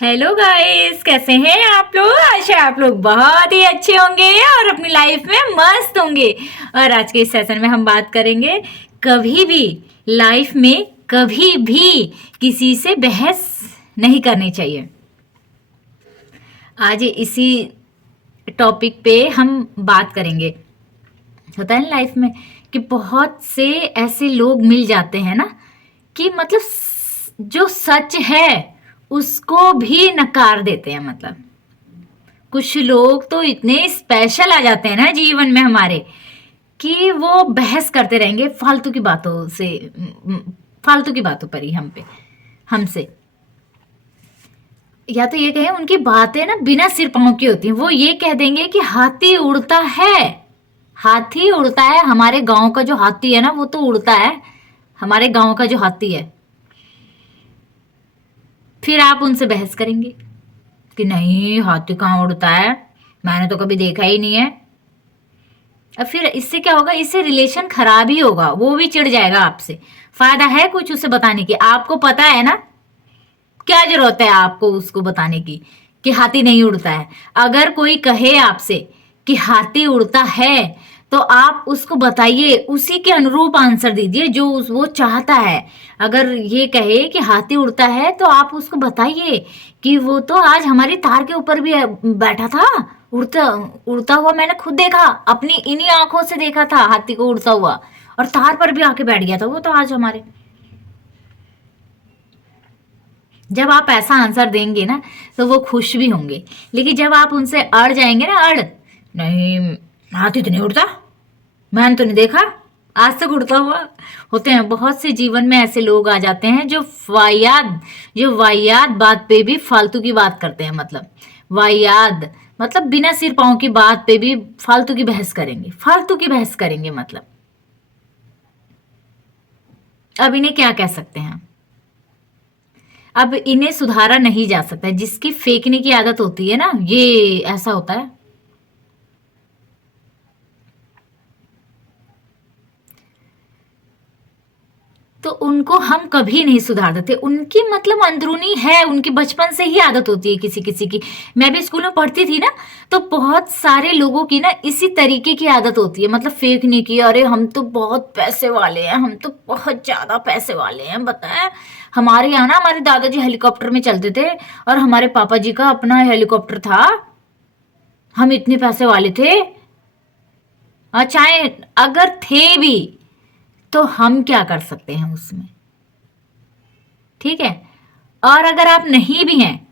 Hello guys, कैसे हैं आप लोग। आशा आप लोग बहुत ही अच्छे होंगे और अपनी लाइफ में मस्त होंगे। और आज के इस सेशन में हम बात करेंगे कभी भी लाइफ में कभी भी किसी से बहस नहीं करनी चाहिए। आज इसी टॉपिक पे हम बात करेंगे। होता है ना लाइफ में कि बहुत से ऐसे लोग मिल जाते हैं ना कि मतलब जो सच है उसको भी नकार देते हैं। मतलब कुछ लोग तो इतने स्पेशल आ जाते हैं ना जीवन में हमारे कि वो बहस करते रहेंगे फालतू की बातों से, फालतू की बातों पर ही हमसे। या तो ये कहें उनकी बातें ना बिना सिर पांव की होती हैं। वो ये कह देंगे कि हाथी उड़ता है, हाथी उड़ता है। हमारे गांव का जो हाथी है ना वो तो उड़ता है, हमारे गांव का जो हाथी है। फिर आप उनसे बहस करेंगे कि नहीं हाथी कहाँ उड़ता है, मैंने तो कभी देखा ही नहीं है। अब फिर इससे क्या होगा, इससे रिलेशन खराब ही होगा, वो भी चिढ़ जाएगा आपसे। फायदा है कुछ उसे बताने की? आपको पता है ना, क्या जरूरत है आपको उसको बताने की कि हाथी नहीं उड़ता है। अगर कोई कहे आपसे कि हाथी उड़ता है तो आप उसको बताइए, उसी के अनुरूप आंसर दीजिए जो वो चाहता है। अगर ये कहे कि हाथी उड़ता है तो आप उसको बताइए कि वो तो आज हमारी तार के ऊपर भी बैठा था, उड़ता उड़ता हुआ मैंने खुद देखा, अपनी इन्हीं आंखों से देखा था हाथी को उड़ता हुआ, और तार पर भी आके बैठ गया था वो तो आज हमारे। जब आप ऐसा आंसर देंगे ना तो वो खुश भी होंगे। लेकिन जब आप उनसे अड़ जाएंगे ना, अड़ नहीं हाथी तो नहीं उड़ता, मैंने तो नहीं देखा आज तक उड़ता हुआ। होते हैं बहुत से जीवन में ऐसे लोग आ जाते हैं जो वाहियात बात पे भी फालतू की बात करते हैं। मतलब वाहियात मतलब बिना सिर पांव की बात पे भी फालतू की बहस करेंगे, फालतू की बहस करेंगे। मतलब अब इन्हें क्या कह सकते हैं? अब इन्हें सुधारा नहीं जा सकता। जिसकी फेंकने की आदत होती है ना, ये ऐसा होता है। तो उनको हम कभी नहीं सुधार देते। उनकी मतलब अंदरूनी है, उनकी बचपन से ही आदत होती है किसी किसी की। मैं भी स्कूल में पढ़ती थी ना, तो बहुत सारे लोगों की ना इसी तरीके की आदत होती है, मतलब फेंकने की। अरे हम तो बहुत पैसे वाले हैं, हम तो बहुत ज्यादा पैसे वाले हैं, बताए हमारे यहाँ ना हमारे दादाजी हेलीकॉप्टर में चलते थे और हमारे पापा जी का अपना हेलीकॉप्टर था, हम इतने पैसे वाले थे। चाहे अगर थे भी तो हम क्या कर सकते हैं उसमें, ठीक है। और अगर आप नहीं भी हैं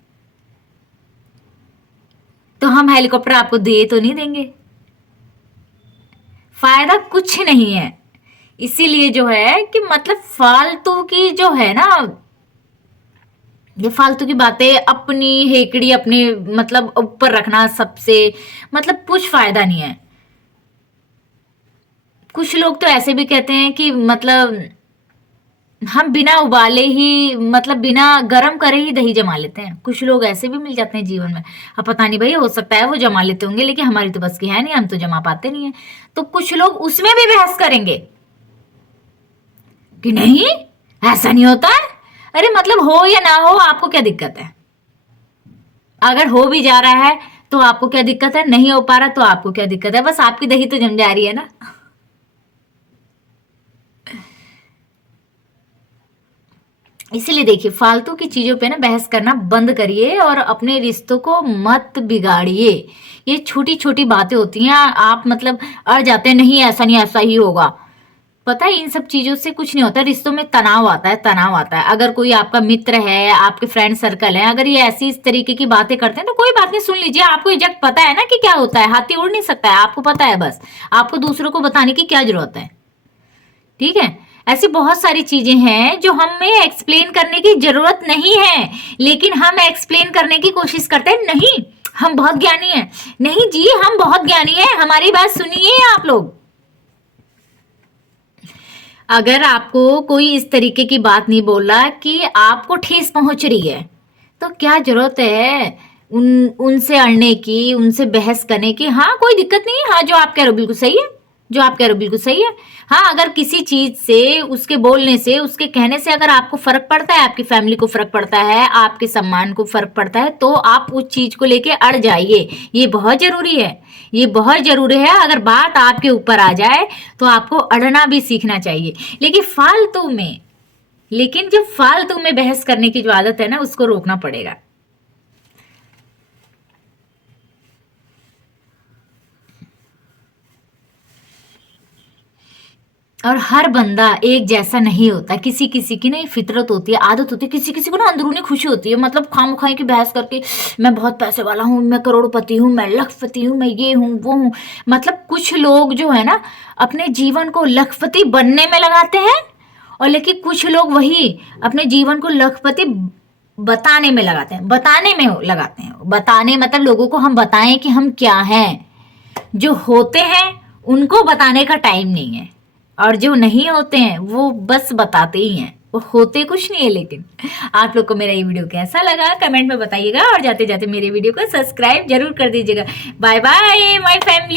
तो हम हेलीकॉप्टर आपको दे तो नहीं देंगे, फायदा कुछ नहीं है। इसीलिए जो है कि मतलब फालतू की जो है ना, ये फालतू की बातें अपनी हेकड़ी अपने मतलब ऊपर रखना सबसे मतलब कुछ फायदा नहीं है। कुछ लोग तो ऐसे भी कहते हैं कि मतलब हम बिना उबाले ही मतलब बिना गरम करे ही दही जमा लेते हैं। कुछ लोग ऐसे भी मिल जाते हैं जीवन में। अब पता नहीं भाई, हो सकता है वो जमा लेते होंगे, लेकिन हमारी तो बस की है नहीं, हम तो जमा पाते नहीं है। तो कुछ लोग उसमें भी बहस करेंगे कि नहीं ऐसा नहीं होता है। अरे मतलब हो या ना हो आपको क्या दिक्कत है? अगर हो भी जा रहा है तो आपको क्या दिक्कत है, नहीं हो पा रहा तो आपको क्या दिक्कत है? बस आपकी दही तो जम जा रही है ना। इसीलिए देखिए, फालतू की चीजों पे ना बहस करना बंद करिए और अपने रिश्तों को मत बिगाड़िए। ये छोटी छोटी बातें होती हैं, आप मतलब अड़ जाते हैं, नहीं ऐसा नहीं ऐसा ही होगा। पता है इन सब चीजों से कुछ नहीं होता, रिश्तों में तनाव आता है, तनाव आता है। अगर कोई आपका मित्र है, आपके फ्रेंड सर्कल है, अगर ये ऐसी इस तरीके की बातें करते हैं तो कोई बात नहीं, सुन लीजिए। आपको एग्जैक्ट पता है ना कि क्या होता है, हाथी उड़ नहीं सकता है, आपको पता है। बस आपको दूसरों को बताने की क्या जरूरत है, ठीक है। ऐसी बहुत सारी चीजें हैं जो हमें एक्सप्लेन करने की जरूरत नहीं है, लेकिन हम एक्सप्लेन करने की कोशिश करते हैं। नहीं हम बहुत ज्ञानी हैं, नहीं जी हम बहुत ज्ञानी हैं, हमारी बात सुनिए आप लोग। अगर आपको कोई इस तरीके की बात नहीं बोला कि आपको ठेस पहुंच रही है तो क्या जरूरत है उनसे अड़ने की, उनसे बहस करने की? हाँ कोई दिक्कत नहीं है, हाँ जो आप कह रहे हो बिल्कुल सही है, जो आप कह रहे हो बिल्कुल सही है। हाँ, अगर किसी चीज से, उसके बोलने से, उसके कहने से अगर आपको फर्क पड़ता है, आपकी फैमिली को फर्क पड़ता है, आपके सम्मान को फर्क पड़ता है, तो आप उस चीज को लेके अड़ जाइए। ये बहुत जरूरी है, ये बहुत जरूरी है। अगर बात आपके ऊपर आ जाए तो आपको अड़ना भी सीखना चाहिए। लेकिन जो फालतू में बहस करने की जो आदत है ना, उसको रोकना पड़ेगा। और हर बंदा एक जैसा नहीं होता, किसी किसी की ना ये फितरत होती है, आदत होती है, किसी किसी को ना अंदरूनी खुशी होती है, मतलब खामखाई की बहस करके मैं बहुत पैसे वाला हूँ, मैं करोड़पति हूँ, मैं लखपति हूँ, मैं ये हूँ वो हूँ। मतलब कुछ लोग जो है ना अपने जीवन को लखपति बनने में लगाते हैं, और लेकिन कुछ लोग वही अपने जीवन को लखपति बताने में लगाते हैं, बताने में लगाते हैं। बताने मतलब लोगों को हम बताएं कि हम क्या हैं। जो होते हैं उनको बताने का टाइम नहीं है, और जो नहीं होते हैं वो बस बताते ही हैं, वो होते कुछ नहीं है। लेकिन आप लोग को मेरा ये वीडियो कैसा लगा कमेंट में बताइएगा, और जाते जाते मेरे वीडियो को सब्सक्राइब जरूर कर दीजिएगा। Bye bye my family.